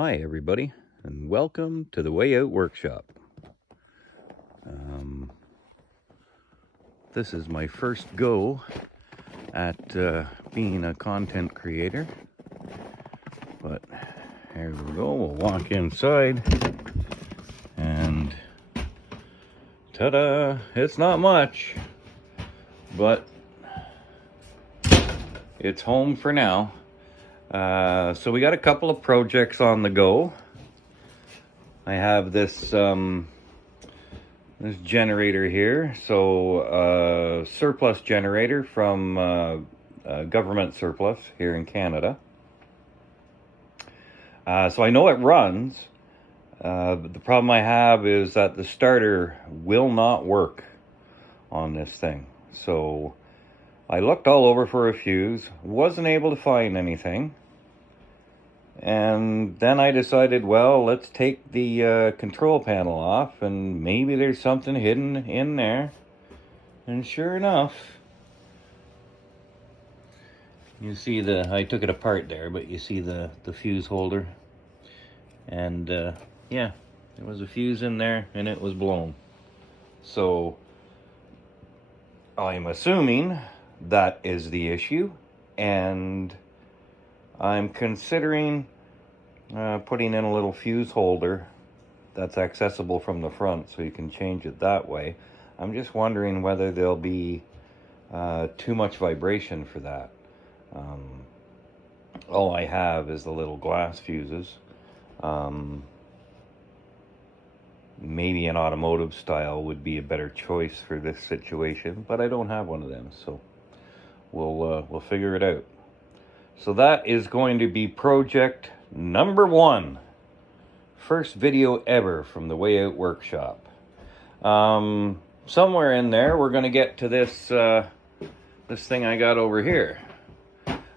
Hi everybody, and welcome to the Way Out Workshop. This is my first go at being a content creator, but here we go. We'll walk inside and ta-da! It's not much, but it's home for now. So we got a couple of projects on the go. I have this generator here, so surplus generator from government surplus here in Canada. So I know it runs, but the problem I have is that the starter will not work on this thing. So I looked all over for a fuse, wasn't able to find anything. And then I decided, well, let's take the control panel off and maybe there's something hidden in there. And sure enough, you see I took it apart there, but you see the fuse holder. And yeah, there was a fuse in there and it was blown. So I'm assuming that is the issue. And I'm considering putting in a little fuse holder that's accessible from the front so you can change it that way. I'm just wondering whether there'll be too much vibration for that. All I have is the little glass fuses. Maybe an automotive style would be a better choice for this situation, but I don't have one of them, so we'll figure it out. So that is going to be project number 1. First video ever from the Way Out Workshop. Somewhere in there, we're going to get to this thing I got over here.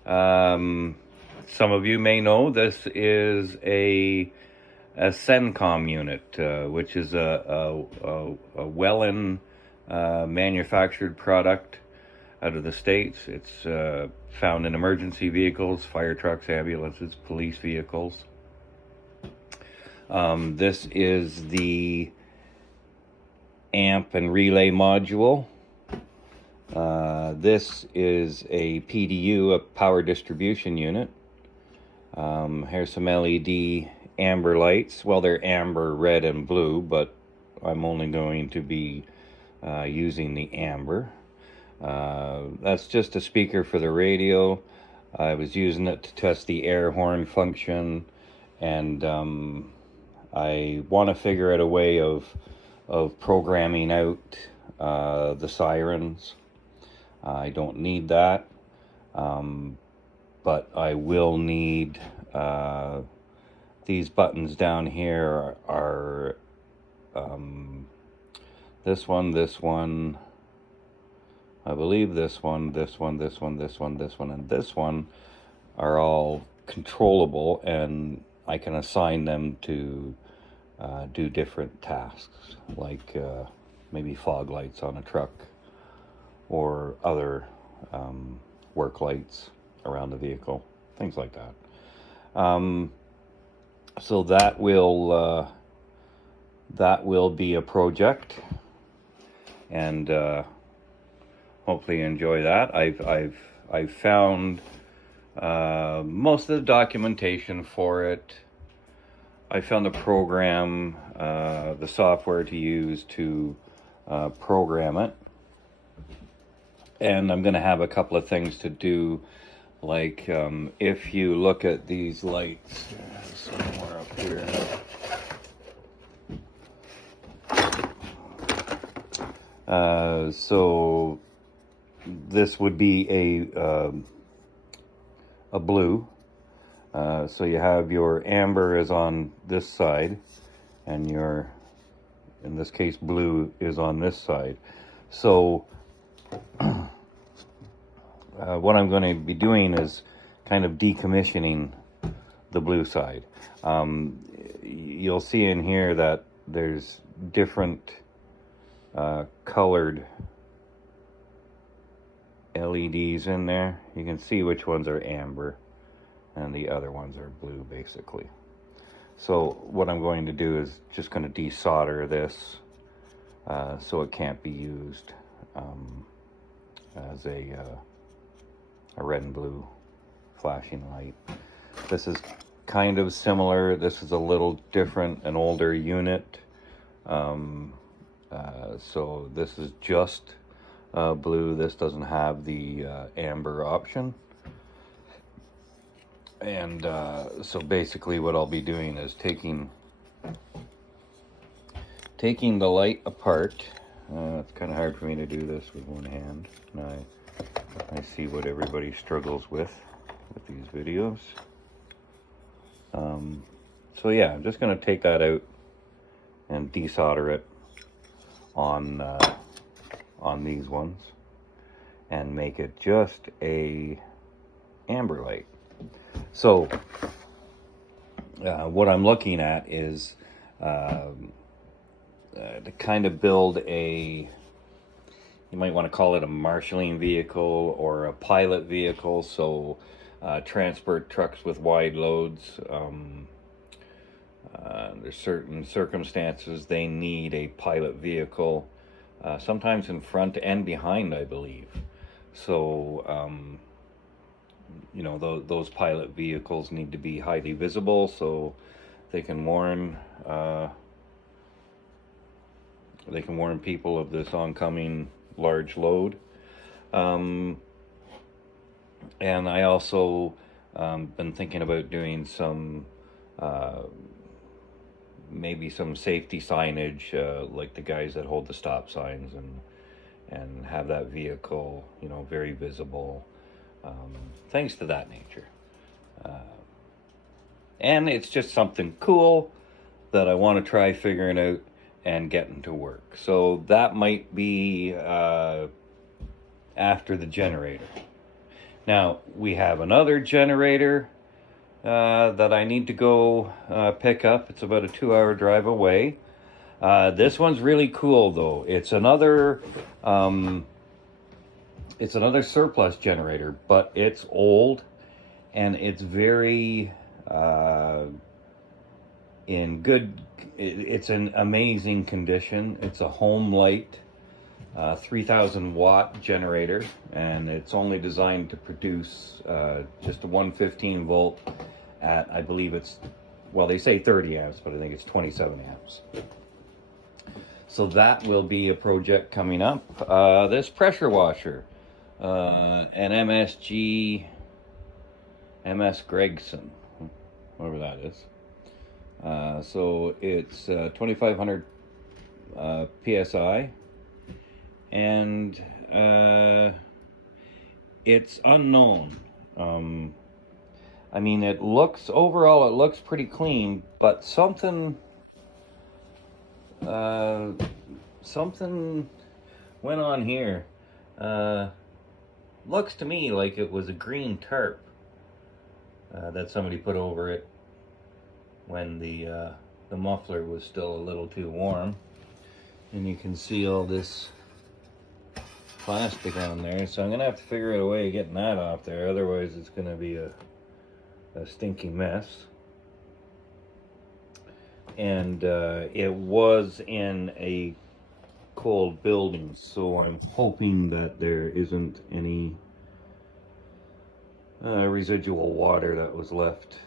Some of you may know this is a CENCOM unit, which is a Welland manufactured product out of the States. It's found in emergency vehicles, fire trucks, ambulances, police vehicles. This is the amp and relay module. This is a PDU, a power distribution unit. Here's some LED amber lights. Well, they're amber, red, and blue, but I'm only going to be using the amber. That's just a speaker for the radio. I was using it to test the air horn function, and I want to figure out a way of programming out the sirens. I don't need that, but I will need these buttons down here are this one, I believe this one, and this one are all controllable, and I can assign them to do different tasks, like maybe fog lights on a truck or other work lights around the vehicle, things like that. So that will be a project, and hopefully you enjoy that. I've found most of the documentation for it. I found the program, the software to use to program it. And I'm going to have a couple of things to do, like if you look at these lights, somewhere up here. So this would be a blue. So you have your amber is on this side, and your, in this case, blue is on this side. So what I'm going to be doing is kind of decommissioning the blue side. You'll see in here that there's different colored LEDs in there. You can see which ones are amber and the other ones are blue, basically. So what I'm going to do is just going to desolder this so it can't be used as a red and blue flashing light. This is kind of similar. This is a little different, an older unit. So this is just blue. This doesn't have the amber option. And so basically what I'll be doing is taking the light apart. It's kind of hard for me to do this with one hand. And I see what everybody struggles with these videos. So yeah, I'm just going to take that out and desolder it on these ones and make it just a amber light. So what I'm looking at is to kind of build a, you might want to call it a marshalling vehicle or a pilot vehicle. So transport trucks with wide loads. There's certain circumstances they need a pilot vehicle, sometimes in front and behind, I believe. So, you know, those pilot vehicles need to be highly visible so they can warn people of this oncoming large load. And I also been thinking about doing some maybe some safety signage, like the guys that hold the stop signs, and have that vehicle, you know, very visible, things to that nature. And it's just something cool that I want to try figuring out and getting to work. So that might be after the generator. Now, we have another generator that I need to go pick up. It's about a 2-hour drive away. This one's really cool, though. It's another surplus generator, but it's old and it's very in good. It's an amazing condition. It's a home light, 3,000 watt generator, and it's only designed to produce just a 115 volt at, I believe it's, well, they say 30 amps, but I think it's 27 amps. So that will be a project coming up. This pressure washer, an MS Gregson, whatever that is. So it's 2,500 PSI, and it's unknown. I mean, overall it looks pretty clean, but something went on here. Looks to me like it was a green tarp that somebody put over it when the muffler was still a little too warm. And you can see all this plastic on there, so I'm gonna have to figure out a way of getting that off there, otherwise it's gonna be a stinky mess. And it was in a cold building, so I'm hoping that there isn't any residual water that was left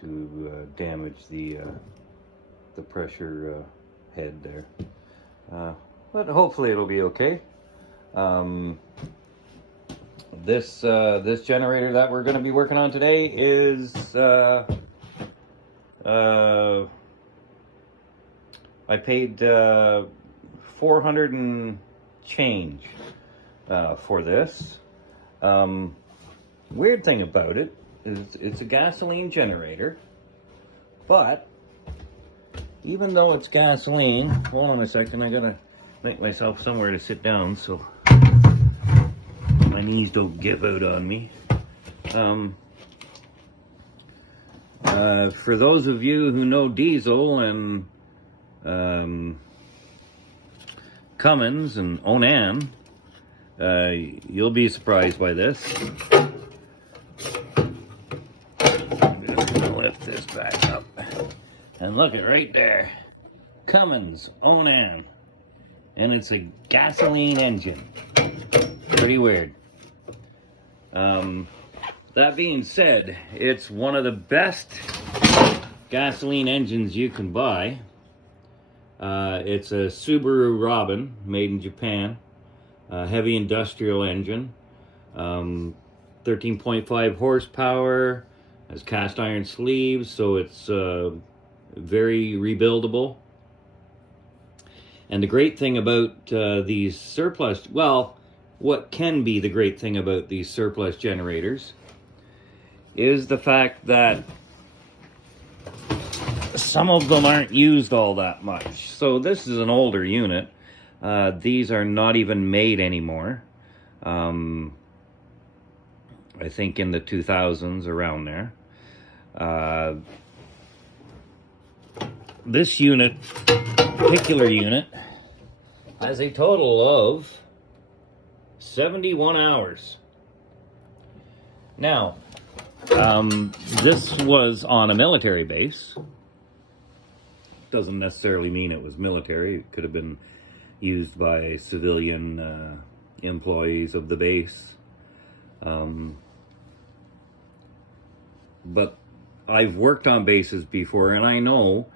to damage the pressure head there. But hopefully it'll be okay. This generator that we're going to be working on today is I paid $400 and change for this. Weird thing about it is it's a gasoline generator, but even though it's gasoline, hold on a second, I gotta make myself somewhere to sit down so my knees don't give out on me. For those of you who know diesel and Cummins and Onan, you'll be surprised by this. this back up. And look at right there. Cummins, Onan. And it's a gasoline engine. Pretty weird. That being said, it's one of the best gasoline engines you can buy. It's a Subaru Robin, made in Japan. Heavy industrial engine. 13.5 horsepower. Has cast iron sleeves, so it's very rebuildable. And the great thing about these surplus, well, what can be the great thing about these surplus generators is the fact that some of them aren't used all that much. So this is an older unit. These are not even made anymore. I think in the 2000s, around there. This particular unit, has a total of 71 hours. Now, this was on a military base. Doesn't necessarily mean it was military. It could have been used by civilian employees of the base. But I've worked on bases before, and I know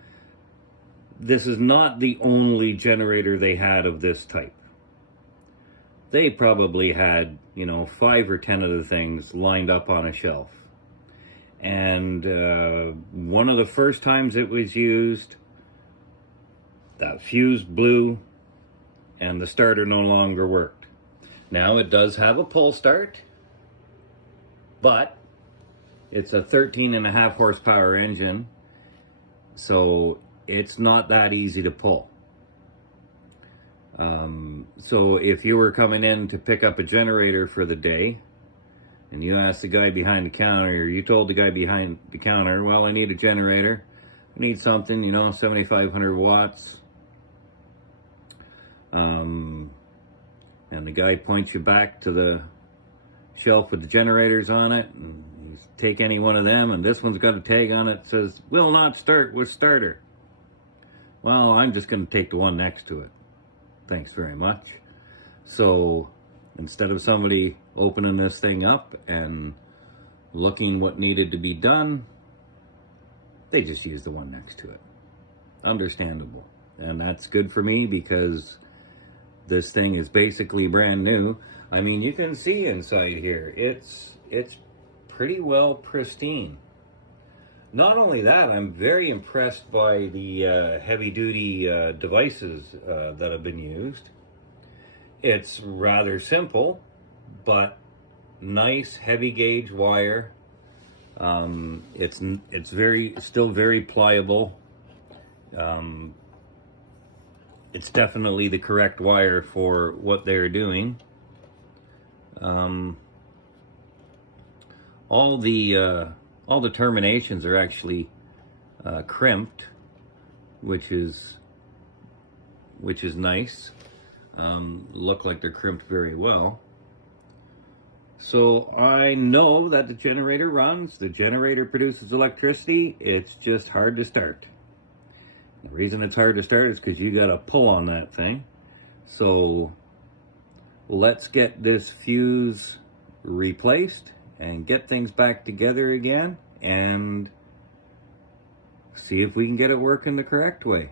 this is not the only generator they had of this type. They probably had, 5 or 10 of the things lined up on a shelf. And one of the first times it was used, that fuse blew and the starter no longer worked. Now it does have a pull start, but it's a 13.5 horsepower engine, so it's not that easy to pull. So if you were coming in to pick up a generator for the day, and you asked the guy behind the counter, or you told the guy behind the counter, well, I need a generator, I need something, 7,500 watts, and the guy points you back to the shelf with the generators on it, and you take any one of them, and this one's got a tag on it that says, will not start with starter. Well, I'm just going to take the one next to it. Thanks very much. So instead of somebody opening this thing up and looking what needed to be done, they just use the one next to it. Understandable. And that's good for me because this thing is basically brand new. I mean, you can see inside here, it's pretty well pristine. Not only that, I'm very impressed by the heavy-duty devices that have been used. It's rather simple, but nice heavy gauge wire. It's still very pliable. It's definitely the correct wire for what they're doing. All the terminations are actually crimped, which is nice. Look like they're crimped very well. So I know that the generator runs. The generator produces electricity. It's just hard to start. The reason it's hard to start is because you got to pull on that thing. So let's get this fuse replaced and get things back together again and see if we can get it working the correct way.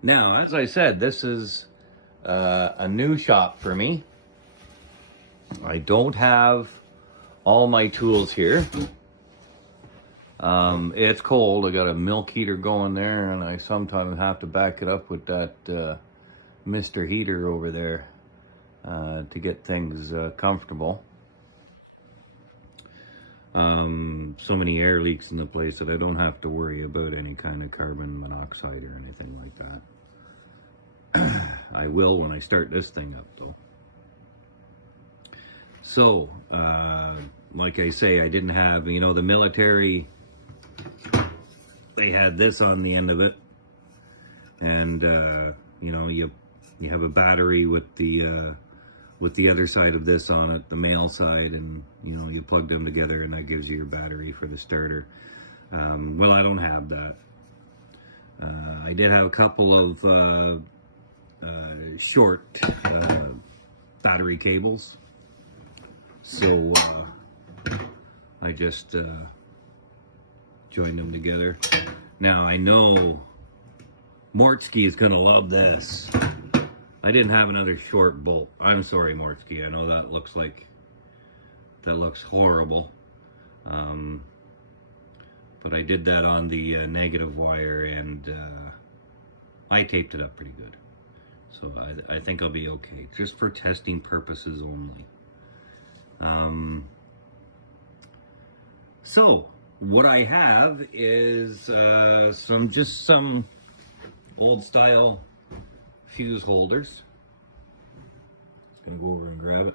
Now, as I said, this is a new shop for me. I don't have all my tools here. It's cold. I got a milk heater going there, and I sometimes have to back it up with that Mr. Heater over there to get things comfortable. So many air leaks in the place that I don't have to worry about any kind of carbon monoxide or anything like that. I will when I start this thing up, though. So, like I say, I didn't have, the military, they had this on the end of it. And, you have a battery with the with the other side of this on it, the male side, and you know, you plug them together and that gives you your battery for the starter. Well, I don't have that. I did have a couple of short battery cables, so I just joined them together. Now I know Mortsky is gonna love this. I didn't have another short bolt. I'm sorry, Mortsky. I know that looks horrible, but I did that on the negative wire, and I taped it up pretty good. So I think I'll be okay, just for testing purposes only. So what I have is some old style fuse holders. Just gonna go over and grab it.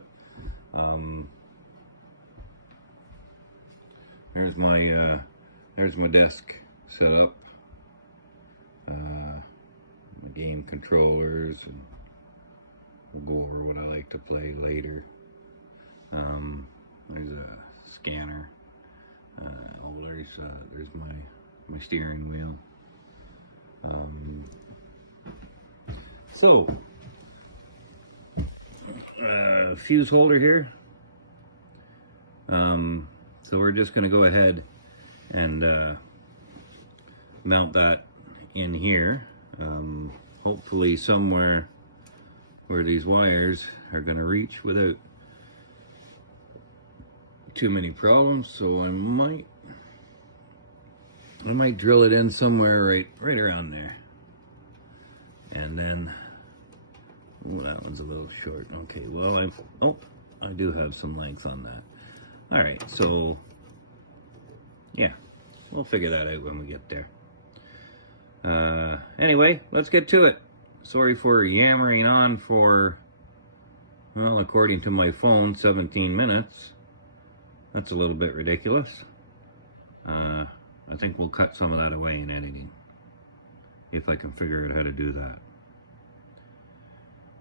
There's my desk set up. Game controllers, and we'll go over what I like to play later. There's a scanner. There's my steering wheel. So fuse holder here. So we're just going to go ahead and mount that in here. Hopefully somewhere where these wires are going to reach without too many problems. So I might drill it in somewhere right around there. And then, oh, that one's a little short. Okay, well, I do have some length on that. All right, so yeah, we'll figure that out when we get there. Anyway, let's get to it. Sorry for yammering on for, well, according to my phone, 17 minutes. That's a little bit ridiculous. I think we'll cut some of that away in editing, if I can figure out how to do that.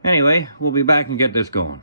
Anyway, we'll be back and get this going.